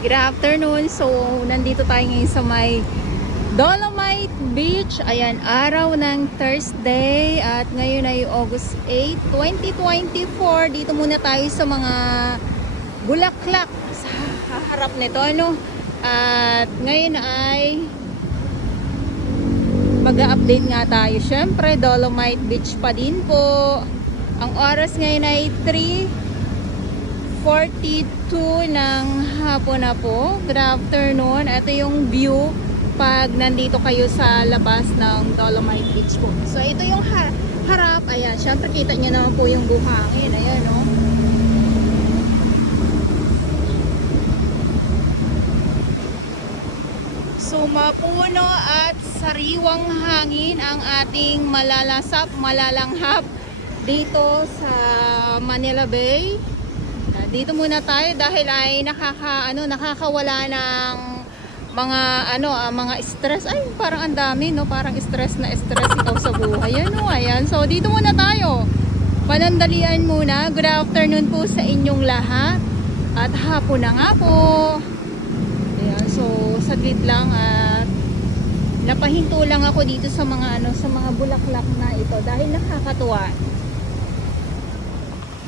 Good afternoon. So, nandito tayo ngayon sa may Dolomite Beach. Ayan, araw ng Thursday at ngayon ay August 8, 2024. Dito muna tayo sa mga bulaklak sa harap nito, ano? At ngayon ay mag-update nga tayo. Syempre, Dolomite Beach pa din po. Ang oras ngayon ay 3:42 ng hapon na po. Good afternoon. Ito yung view pag nandito kayo sa labas ng Dolomite Beach po. So ito yung harap. Ayan, syempre kita nyo naman po yung buhangin. Ayan, no? So mapuno at sariwang hangin ang ating malalanghap dito sa Manila Bay. Dito muna tayo dahil ay nakakawala ng mga stress. Ay, parang ang dami, no? Parang stress ikaw sa buhay. Yan, no? Ayan. So, dito muna tayo. Panandalian muna. Good afternoon po sa inyong lahat. At hapon na nga po. Ayan. So, saglit lang at napahinto lang ako dito sa mga bulaklak na ito dahil nakakatuwa.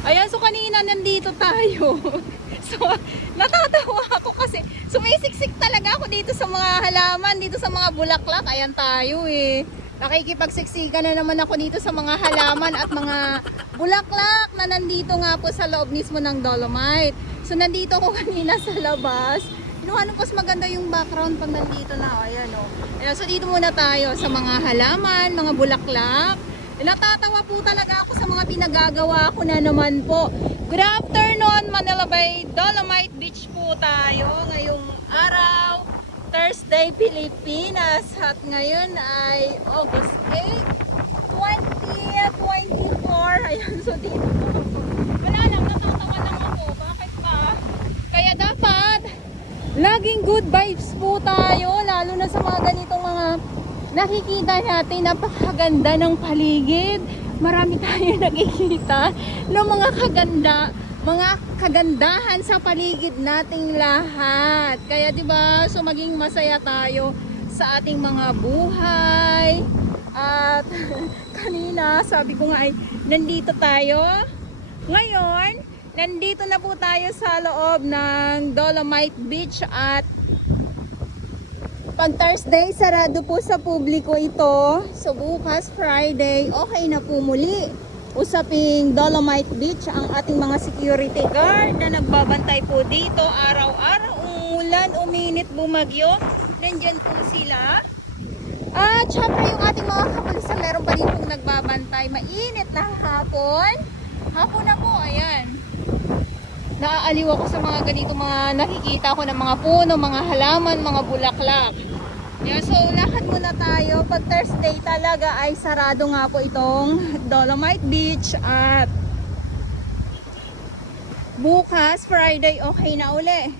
Ayan, so kanina nandito tayo. So, natatawa ako kasi sumisiksik talaga ako dito sa mga halaman, dito sa mga bulaklak. Ayan tayo eh. Nakikipagsiksikan na naman ako dito sa mga halaman at mga bulaklak na nandito nga po sa loob mismo ng Dolomite. So, nandito ako kanina sa labas. Ano mas maganda yung background pag nandito na. Ayan o. Ayan, so, dito muna tayo sa mga halaman, mga bulaklak. Natatawa po talaga ako sa mga pinagagawa ko na naman po. Good afternoon, Manila Bay, Dolomite Beach po tayo ngayong araw, Thursday, Pilipinas. At ngayon ay August 8, 2024. Ayan, so dito po. Wala lang, natatawa lang ako. Bakit ba? Kaya dapat laging good vibes po tayo, lalo na sa mga ganitong mga nakikita natin. Napakaganda ng paligid. Marami tayo nakikita ng mga kagandahan sa paligid nating lahat. Kaya 'di ba, so maging masaya tayo sa ating mga buhay. At kanina sabi ko nga ay nandito tayo. Ngayon, nandito na po tayo sa loob ng Dolomite Beach at pag Thursday, sarado po sa publiko ito. So bukas, Friday, okay na po muli. Usaping Dolomite Beach ang ating mga security guard na nagbabantay po dito araw-araw. Umulan, uminit, bumagyo. Nandyan po sila. At syempre yung ating mga kapulisan, meron pa rin pong nagbabantay. Mainit na hapon. Hapon na po, ayan. Naaaliw ako sa mga ganito, mga nakikita ko ng mga puno, mga halaman, mga bulaklak. Yeah, so lakad muna tayo. Pag Thursday talaga ay sarado nga po itong Dolomite Beach. At bukas, Friday, okay na uli.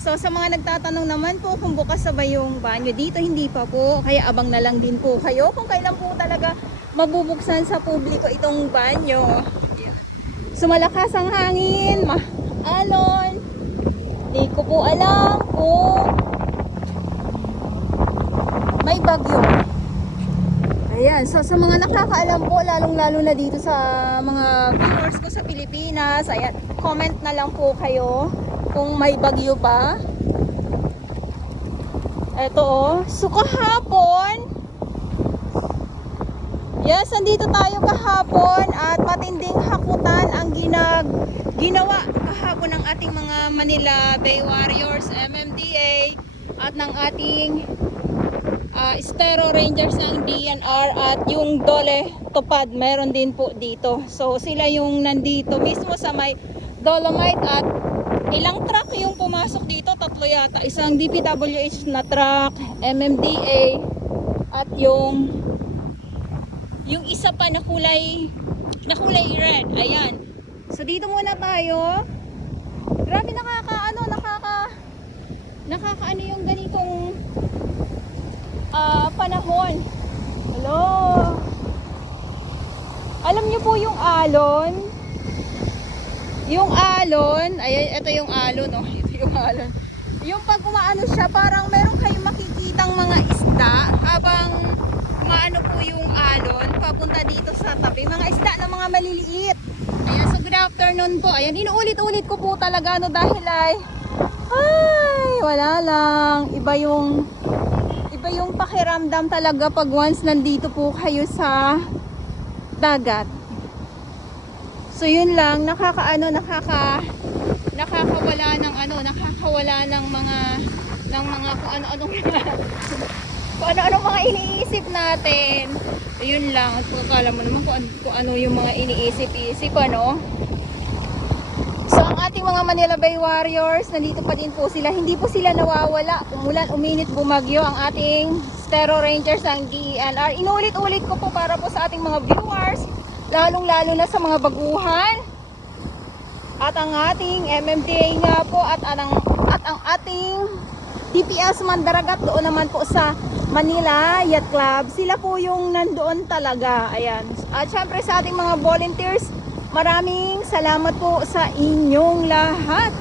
So sa mga nagtatanong naman po kung bukas na ba yung banyo dito, hindi pa po. Kaya abang na lang din po kayo kung kailan po talaga mabubuksan sa publiko itong banyo. So malakas ang hangin, alon. Di ko po alam kung may bagyo. Ayan, so sa mga nakakaalam po, lalong-lalo na dito sa mga viewers ko sa Pilipinas, ayan, comment na lang po kayo kung may bagyo ba. Eto oh, so kahapon, yes, nandito tayo kahapon at matinding hakutan ang ginawa kahapon ng ating mga Manila Bay Warriors, MMDA at ng ating Estero Rangers ng DNR at yung Dole Tupad meron din po dito. So sila yung nandito mismo sa may Dolomite at ilang truck yung pumasok dito, 3 yata. Isang DPWH na truck, MMDA at yung isa pa na kulay red. Ayan. So dito muna tayo. Grabe nakakaano yung ganitong panahon. Hello. Alam niyo po yung alon, Yung alon, ay ito yung alon, no? Ito yung alon. Yung pag umaano siya, parang meron kayong makikitang mga isda habang umaano po yung alon papunta dito sa tabi. Mga isda na mga maliliit. Ayan, so good afternoon po. Ayan, inuulit-ulit ko po talaga, no, dahil ay wala lang. Iba yung pakiramdam talaga pag once nandito po kayo sa dagat. So yun lang, nakakawala ng mga kung ano-anong kung ano-anong mga iniisip natin. Yun lang, at pagkakala mo naman kung ano yung mga iniisip-isip, ano. So ang ating mga Manila Bay Warriors, nandito pa din po sila. Hindi po sila nawawala. Umulan, uminit, bumagyo ang ating Stero Rangers ng DENR. Inulit-ulit ko po para po sa ating mga viewers, lalong-lalo na sa mga baguhan. At ang ating MMDA nga po at ang ating DPS Mandaragat doon naman po sa Manila Yacht Club. Sila po yung nandoon talaga. Ayan. At syempre sa ating mga volunteers, maraming salamat po sa inyong lahat.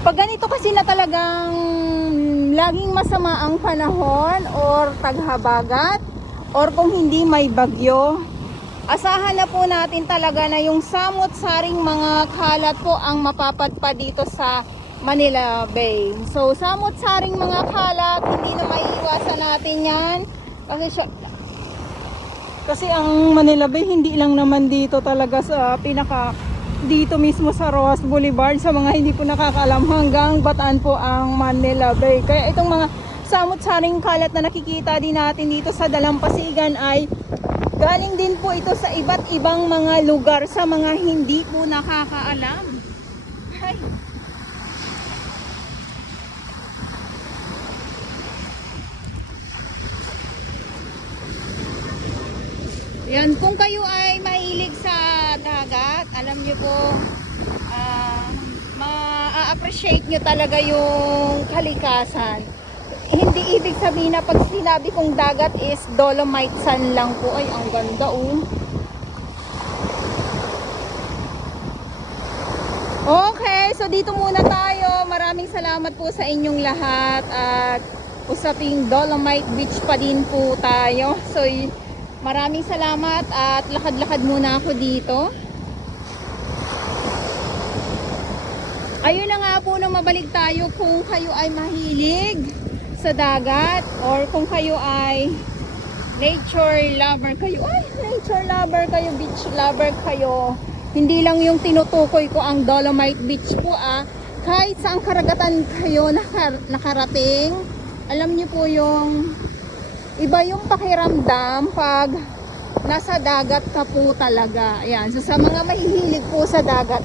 Pag ganito kasi na talagang laging masama ang panahon or taghabagat or kung hindi may bagyo, asahan na po natin talaga na yung samot-saring mga kalat po ang mapapadpad dito sa Manila Bay. So samot-saring mga kalat, hindi na maiiwasan natin yan kasi ang Manila Bay hindi lang naman dito talaga sa dito mismo sa Roas Boulevard. Sa mga hindi po nakakaalam, hanggang Bataan po ang Manila Bay. Kaya itong mga samot-saring kalat na nakikita din natin dito sa Dalampasigan ay galing din po ito sa iba't ibang mga lugar sa mga hindi po nakakaalam. Ay. Yan, kung kayo ay mahilig sa dagat, alam nyo po, ma-appreciate nyo talaga yung kalikasan. Hindi ibig sabihin na pag sinabi kong dagat is dolomite sand lang po. Ay, ang ganda, oh. Okay, so dito muna tayo. Maraming salamat po sa inyong lahat. At usaping Dolomite Beach pa din po tayo. So, maraming salamat at lakad-lakad muna ako dito. Ayun na nga po, nang mabalik tayo, kung kayo ay mahilig sa dagat or kung kayo ay nature lover kayo, beach lover kayo, hindi lang yung tinutukoy ko ang Dolomite Beach po, kahit saan karagatan kayo nakarating, alam niyo po yung iba yung pakiramdam pag nasa dagat ka po talaga. Ayan, so sa mga mahihilig po sa dagat,